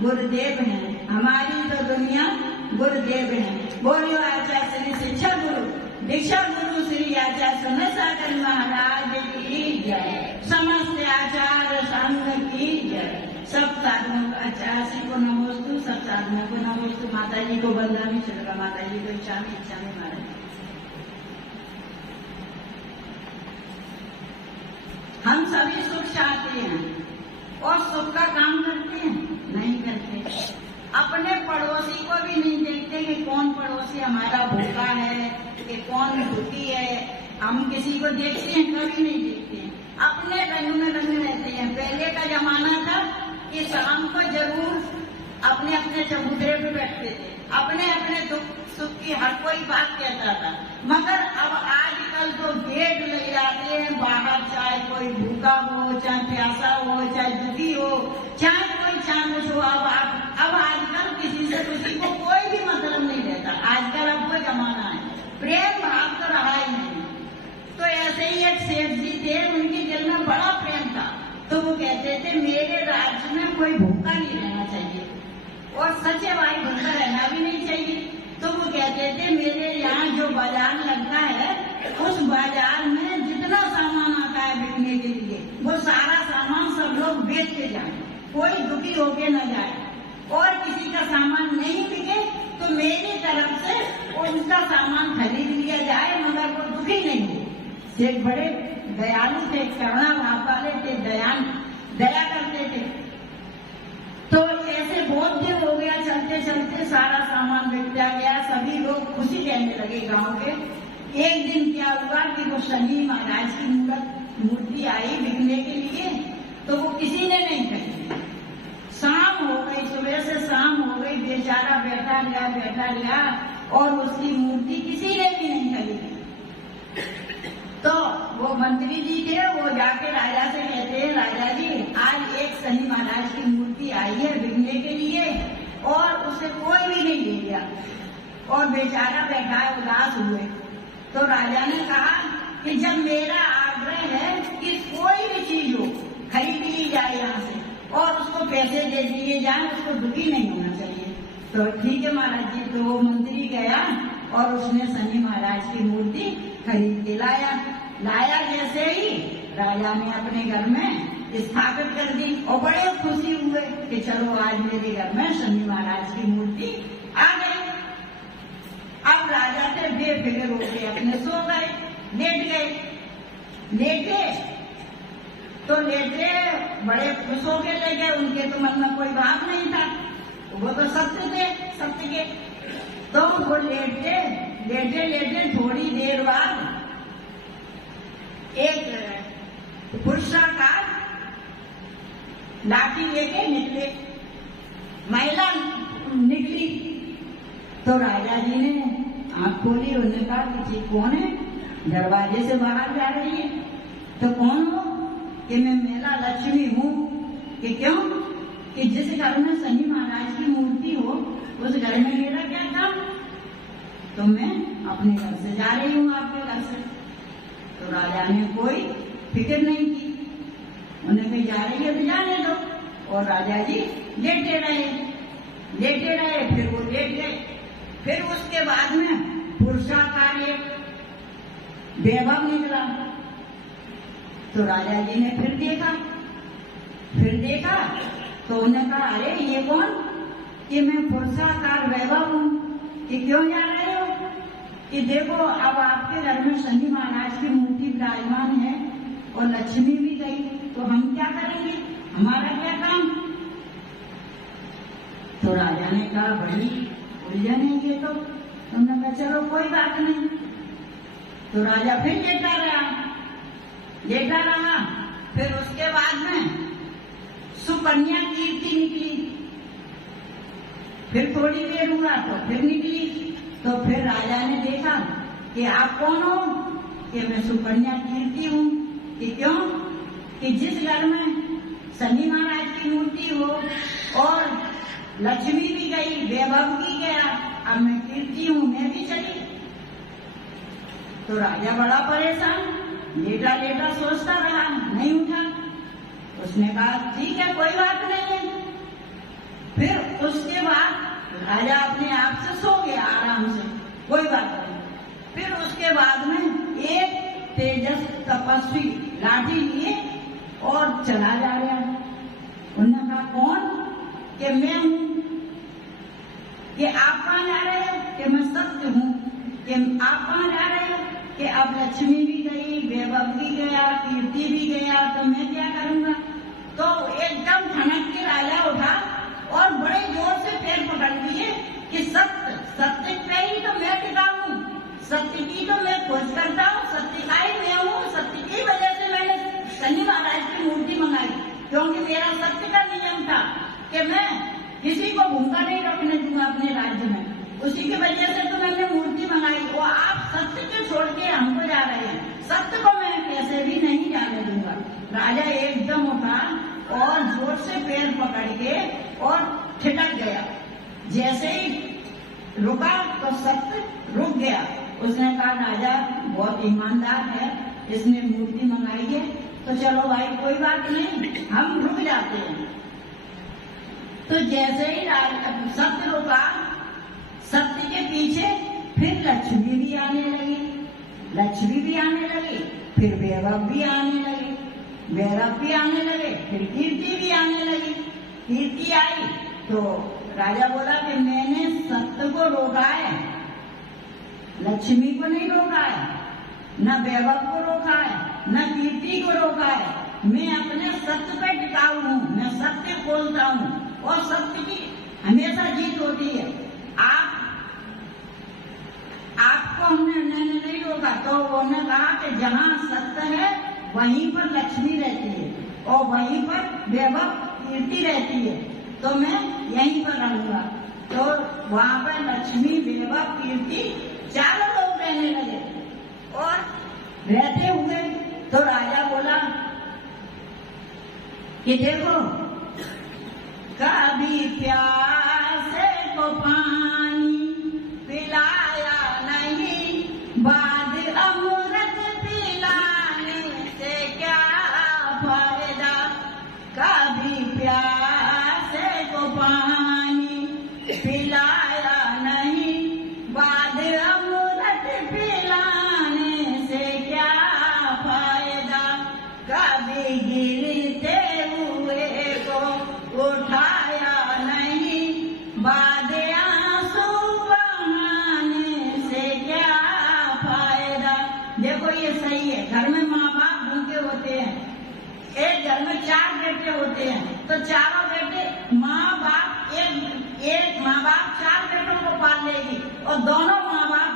गुरुदेव हैं, हमारी तो दुनिया गुरुदेव हैं। बोलियो आचार्य श्री शिक्षा गुरु दीक्षा गुरु श्री आचार्य समय सागर महाराज की जय। समस्त आचार्य संघ की जय। सब साधुओं को आचार्य को नमोस्तु, सब साधुओं को नमोस्तु। माता जी को बंदना चलेगा, माता जी को इच्छा में मारे। हम सभी सुख चाहते हैं और सुख का काम करते हैं, नहीं करते। अपने पड़ोसी को भी नहीं देखते कि कौन पड़ोसी हमारा भूखा है, कि कौन दुखी है। हम किसी को देखते हैं? कभी नहीं देखते हैं। अपने रंग में रंग रहते हैं। पहले का जमाना था कि शाम को जरूर अपने अपने चबूतरे पे बैठते थे, अपने अपने दुख सुख की हर कोई बात कहता था। मगर अब आजकल तो गेट लग जाते हैं बाहर, चाहे कोई भूखा हो, चाहे प्यासा हो, चाहे दुखी हो, चाहे कोई चाहे कुछ हो। अब आजकल किसी से किसी को कोई भी मतलब नहीं रहता। आजकल अब वो जमाना है, प्रेम भाव तो रहा ही नहीं। तो ऐसे ही एक सेठ जी थे, उनके दिल में बड़ा प्रेम था। तो वो कहते थे मेरे राज्य में कोई भूखा नहीं रहना चाहिए और सच्चे भाई भूखा रहना भी नहीं चाहिए। तो वो कहते थे मेरे यहाँ जो बाजार लगता है, उस बाजार में जितना सामान आता है बिकने के लिए, वो सारा सामान सब लोग बेच के जाए, कोई दुखी होके न जाए। और किसी का सामान नहीं बिके तो मेरी तरफ से उनका सामान खरीद लिया जाए, मगर वो दुखी नहीं हो। सेठ बड़े दयालु थे, करुणा भाव वाले थे, दया करते थे। तो ऐसे बहुत दिन हो गया, चलते चलते सारा सामान बिकता गया, सभी लोग खुशी कहने लगे गांव के। एक दिन क्या हुआ कि वो शनि महाराज की मूर्ति आई बिकने के लिए, तो वो किसी ने नहीं खरीदी। शाम हो गई, सुबह से शाम हो गई, बेचारा बैठा गया और उसकी मूर्ति किसी ने भी नहीं खरीदी। तो वो मंत्री जी थे, वो जाके राजा से कहते हैं राजा जी आज एक शनि महाराज की मूर्ति आई है बिकने के लिए और उसे कोई भी नहीं ले गया और बेचारा बैठा है, उदास हुए। तो राजा ने कहा कि जब मेरा आग्रह है कि कोई भी चीज हो खरीद ली जाए यहाँ से और उसको पैसे दे दिए जाए, उसको दुखी नहीं होना चाहिए। तो ठीक है महाराज जी। तो वो मंत्री गया और उसने शनि महाराज की मूर्ति खरीद के लाया जैसे ही राजा ने अपने घर में स्थापित कर दी और बड़े खुशी हुए कि चलो आज मेरे घर में शनि महाराज की मूर्ति आ गई। अब राजा थे बेफिक्र हो गए, अपने सो गए, लेटे तो लेटे बड़े खुश होके ले गए। उनके तो मन में कोई भाव नहीं था, वो तो सत्य के। तो वो लेटे थोड़ी देर बाद एक पुरुषाकार लाठी लेके निकले, महिला निकली। तो राजा जी ने आंख खोली, उन्होंने कहा कि जी कौन है? दरवाजे से बाहर जा रही है। तो कौन हो? कि मैं मेला लक्ष्मी हूँ। कि क्यों? कि जिस घर में शनि महाराज की मूर्ति हो उस घर में मेरा क्या काम? तो मैं अपने घर से जा रही हूँ, आपके घर से। तो राजा ने कोई फिक्र नहीं की, उन्हें कहीं जा रही है तो जाने दो। और राजा जी लेटे रहे, फिर वो लेट गए। फिर उसके बाद में पुरुषाकार एक वैभव निकला। तो राजा जी ने फिर देखा तो उन्हें कहा अरे ये कौन? कि मैं पुरुषाकार वैभव हूँ। कि क्यों जा रहे हो? कि देखो अब आपके घर में शनि महाराज की मूर्ति विराजमान है और लक्ष्मी भी गई, तो हम क्या करेंगे? हमारा क्या काम? तो राजा ने कहा बड़ी उलझन है ये तो। तुमने कहा चलो कोई बात नहीं। तो राजा फिर लेटा रहा। फिर उसके बाद में सुकन्या कीर्ति निकली। फिर थोड़ी देर हुआ तो फिर निकली। तो फिर राजा ने देखा कि आप कौन हो? कि मैं सुकन्या कीर्ति हूँ। कि क्यों? कि जिस घर में शनि महाराज की मूर्ति हो और लक्ष्मी भी गई, वैभव भी गया, अब मैं कीर्ति हूँ, मैं भी चली। तो राजा बड़ा परेशान, लेटा सोचता रहा, नहीं उठा। उसने कहा ठीक है कोई बात नहीं है। फिर उसके बाद राजा अपने आप से सो गया आराम से, कोई बात नहीं। फिर उसके बाद में एक तेजस तपस्वी लाठी लिए और चला जा रहा है। उन्होंने कहा कौन? कि मैं हूँ। कि आप कहाँ जा रहे हो? कि मैं सत्य हूँ। कि आप कहाँ जा रहे हो? कि अब लक्ष्मी भी गई, वैभव भी गया, कीर्ति भी गया, तो मैं क्या करूँगा? तो एकदम ठनक के राजा उठा और बड़े जोर से पैर पकड़ दिए कि सत्य पे ही तो मैं टिका हूँ, सत्य की तो मैं खोज करता हूँ, सत्य का ही मैं हूँ। सत्य की वजह से मैंने शनि महाराज की मूर्ति मंगाई, क्योंकि मेरा सत्य का नियम था कि मैं किसी को भूखा नहीं रखने दूंगा अपने राज्य में। उसी की वजह से तो मैंने मूर्ति मंगाई। वो आप सत्य के छोड़ के हमको जा रहे हैं, सत्य को मैं कैसे भी नहीं जाने दूंगा। राजा एकदम उठा और जोर से पैर पकड़ के और ठिठक गया। जैसे ही रुका तो सत्य रुक गया। उसने कहा राजा बहुत ईमानदार है, इसने मूर्ति मंगाई है, तो चलो भाई कोई बात नहीं, हम रुक जाते हैं। तो जैसे ही सत्य रुका, सत्य के पीछे फिर लक्ष्मी भी आने लगी, लक्ष्मी भी आने लगी, फिर वैभव भी आने लगे, वैभव भी आने लगे, फिर कीर्ति भी आने लगी। कीर्ति आई तो राजा बोला कि मैंने सत्य को रोका है, लक्ष्मी को नहीं रोका है, न वैभव को रोका है, न कीर्ति को रोका है। मैं अपने सत्य पे टिकाऊ हूँ, मैं सत्य बोलता हूँ और सत्य की हमेशा जीत होती है। आपको हमने नहीं रोका, तो उन्होंने कहा कि जहाँ सत्य है वहीं पर लक्ष्मी रहती है और वहीं पर वैभव कीर्ति रहती है, तो मैं यहीं पर रहूंगा। तो वहाँ पर लक्ष्मी, वैभव, कीर्ति चारों लोग रहने लगे और रहते हुए तो राजा बोला कि देखो, कभी प्यासे को पानी पिलाया नहीं, बाद अमृत पिलाने से क्या फायदा। कभी प्यासे को पानी पिलाया नहीं, बाद अमृत पिलाने से क्या फायदा। कभी गिरते हुए को उठाया नहीं, बाद आंसू बहाने से क्या फायदा। देखो ये सही है, घर में माँ बाप भूखे होते हैं, एक घर में 4 बेटे होते हैं, तो चारों बेटे माँ बाप एक माँ बाप 4 बेटों को पाल लेगी और दोनों माँ बाप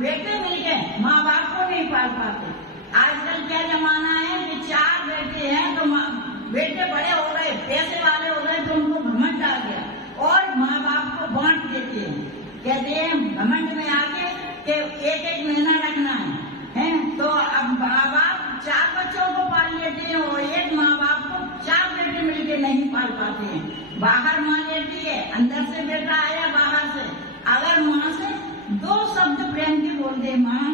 बेटे मिलके माँ बाप को नहीं पाल पाते। आजकल क्या जमाना है कि 4 बेटे हैं तो बेटे बड़े हो गए, पैसे वाले हो गए, तो उनको घमंड आ गया और माँ बाप को बांट देते हैं। कहते हैं घमंड में आके कि एक महीना रखना है तो अब माँ बाप 4 बच्चों को पाल लेते हैं और एक माँ बाप को 4 बेटे मिलके नहीं पाल पाते हैं। बाहर माँ लेती है, अंदर से बेटा आया बाहर से, अगर माँ से 2 शब्द प्रेम के बोल दे, माँ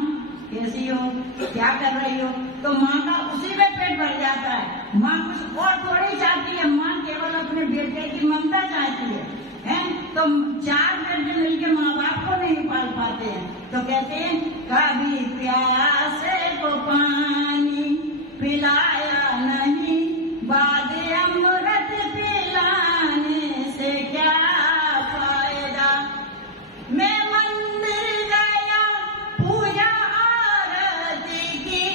कैसी हो, क्या कर रही हो, तो माँ का उसी में पेट भर जाता है। माँ कुछ और थोड़ी चाहती है, माँ केवल अपने बेटे की ममता चाहती है। तो 4 बेटे मिलके माँ बाप को नहीं पाल पाते हैं। तो कहते हैं कभी प्यासे को पानी पिलाया नहीं, बाद अमृत पिलाने से क्या फायदा। मैं मंदिर गया, पूजा आरती की,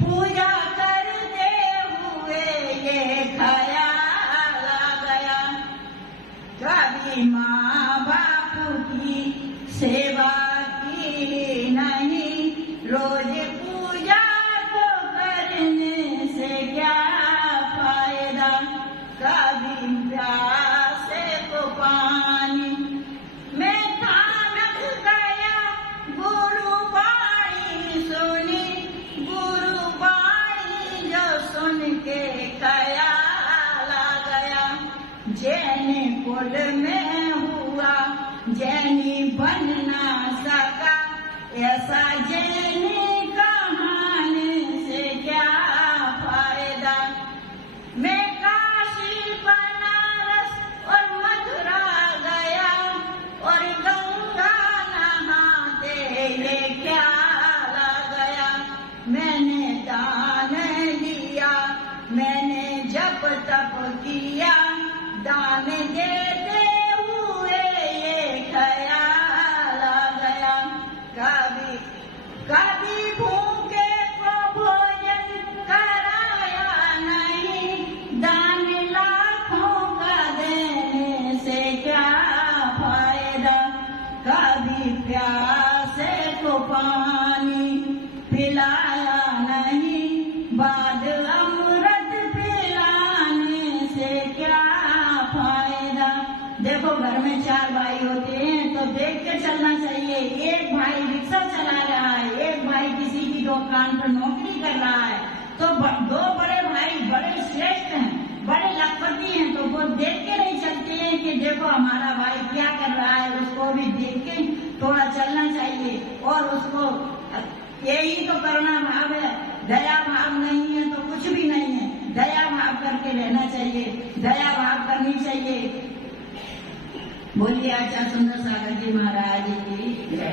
पूजा करते हुए ये ख्याल आ गया, कभी माँ बाप की सेवा की नहीं, रोज पूजा को करने से क्या फायदा। कभी प्यासे को पानी, मैं थानक गया, गुरुबाणी सुनी, गुरुबाणी जो सुन के ख्याल आ गया, जैनी कुल में हुआ जैनी बन ना सका, ऐसा जैनी कहानी से क्या फायदा। मैं काशी बनारस हमें देते हुए ये ख्याल आ गया, कभी कभी भूखे को भोजन कराया नहीं, दान लाखों का देने से क्या फायदा, कभी प्यासे को पानी पिलाया नहीं, बाद अमृत पिलाने से क्या फायदा। देखो घर में 4 भाई होते हैं तो देख के चलना चाहिए। एक भाई रिक्शा चला रहा है, एक भाई किसी की दुकान पर नौकरी कर रहा है, तो 2 बड़े भाई बड़े श्रेष्ठ हैं, बड़े लखपति हैं, तो वो देख के नहीं चलते हैं कि देखो हमारा भाई क्या कर रहा है, उसको भी देख के थोड़ा चलना चाहिए। और उसको यही तो करुणा भाव है, दया भाव नहीं है तो कुछ भी नहीं है। दया भाव करके रहना चाहिए, दया भाव करनी चाहिए। बोलिए आचार्य सुंदर सागर जी महाराज की जय।